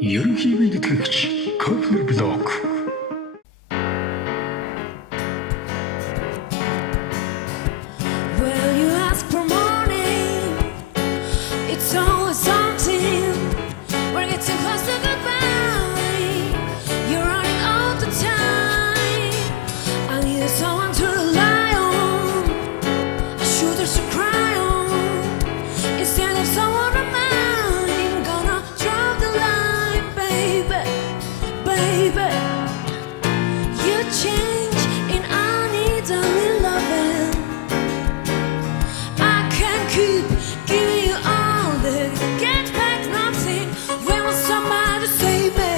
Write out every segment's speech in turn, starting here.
ерөнхий мэдтгэгч Кофер блог. Well, you ask for morning, it's always something. We're getting close to goodbye. You're running all the time. I need someone to rely on, a shoulder to cry on. Instead of someone of mine, gonna drop the line, baby, baby. You change, and I need a little loving. I can't keep giving you all this, get back nothing. When will somebody save me?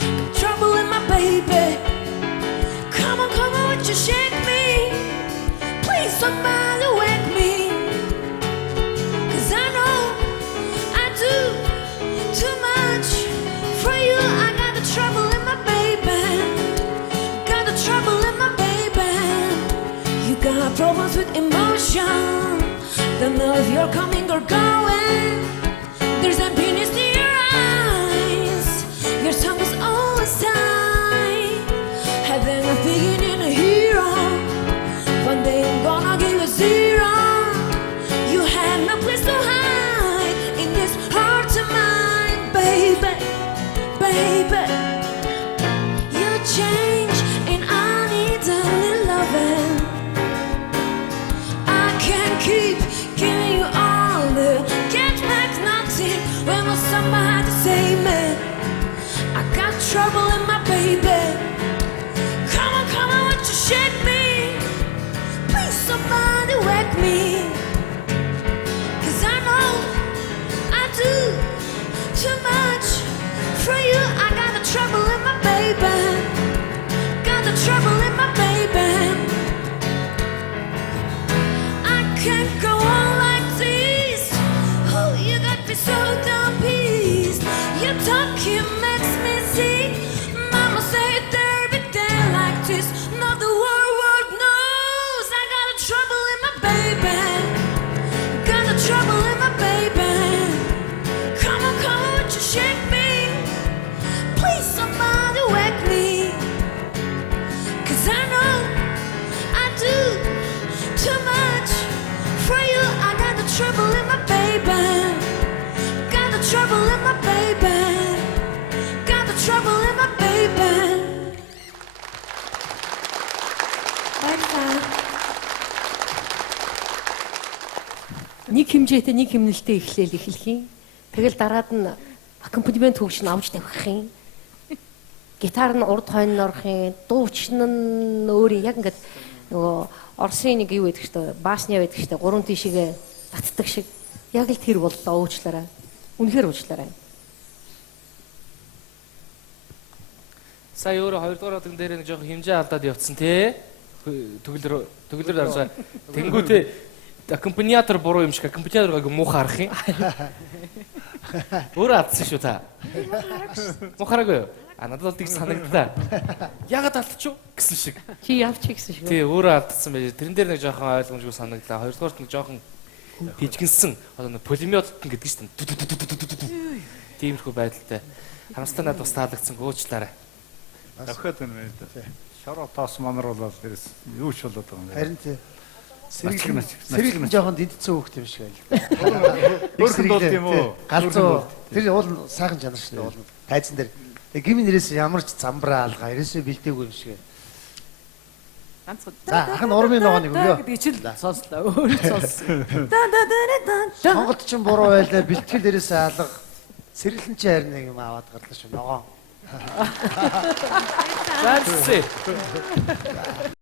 Got trouble in my baby. Come on, would you shake me? Please, somebody wake me. 'Cause I know I do too much for you. I got the trouble in my baby. Got the trouble in my baby. You got problems with emotion. Don't know if you're coming or going. There's emptiness in your eyes. Your tongue is always tight. Having a beginning, a hero. One day I'm gonna give you zero. You have no place to hide in this heart of mine, baby, baby. You change, and I need a little loving. I can't keep giving you all the get back nothing. When will somebody save me? I got trouble in my baby. Come on, won't you shake me? Please, somebody wake me. 'Cause I know I do too much for you. I got the trouble in my baby. Got the trouble in my baby. I can't go on like this. Oh, you got me so down peace. Your talking makes me sick. Mama said there be day like this. Now the world knows I got a trouble in my baby. Got a trouble in my baby. Come on, would you shake me? Please, somebody wake me. 'Cause I know I do too much for you. I got the trouble in my baby. Got the trouble in my baby. Got the trouble in my baby. Bye. Нэг хэмжээтэй нэг хэмнэлтэд эхлээл эхлэх юм. Тэгэл дараад нь аккомпанемент хөгж нь авч тавих юм. Гитар нь урд хойно орох юм. Дуучин нь өөр яг ингээд нөгөө Оросын нэг юу байдаг шүү дээ. Баасны байдаг шүү дээ. Гурван тишгээ татдаг шиг. Яг л тэр боллоо уучлаарай. Үнэхээр уучлаарай. Сая өөрөө 2 дугаар одон дээр нэг жоохон хэмжээ алдаад явцсан тий. Төгөлөр дарсаа. Тэнгүүтээ аккомпаниатор буруу юм шиг аккомпаниаторыг муухай харах юм. Өөрөө алдсан шүү та. Мухараагүй юу? Надад бол тийг санагдлаа. Ягаад алдчих вэ гэсэн шиг. Чи явчих гэсэн шиг. Тий, өөрөө алдсан байж. Тэрэн дээр нэг жоохон ойлгомжгүй санагдлаа. Хоёрдугаарт нэг жоохон хижгэнсэн одоо нэг пулемет гэдэг шүү дээ. Тиймэрхүү байдалтай. Харамсалтай надад бас таалагдсан. Уучлаарай. Давхад байна мэн дээ. Шороо тоос манар болоод дээрээс юу ч болоод байгаа юм. Харин тий. Сэргэлэн жоохон дидцэн хөөхт юм шиг байл. Өөрхөн болд юм уу? Галзуу. Тэр уул сайхан чанар шүү дээ. Уул тайзан дээр. Гимн нэрээс ямар ч замбраал гайрээсээ бэлдээгүй юм шиг. Ганцхан. За ахын урмын ногоо нэг өгөө. гэдэг чил сонслоо. Өөр сонссон. Монголд ч буруу байлаа бэлтгэл дээрээс алга. Сэргэлэн чи харин нэг юм аваад гарлаа шүү ногоо. That's it.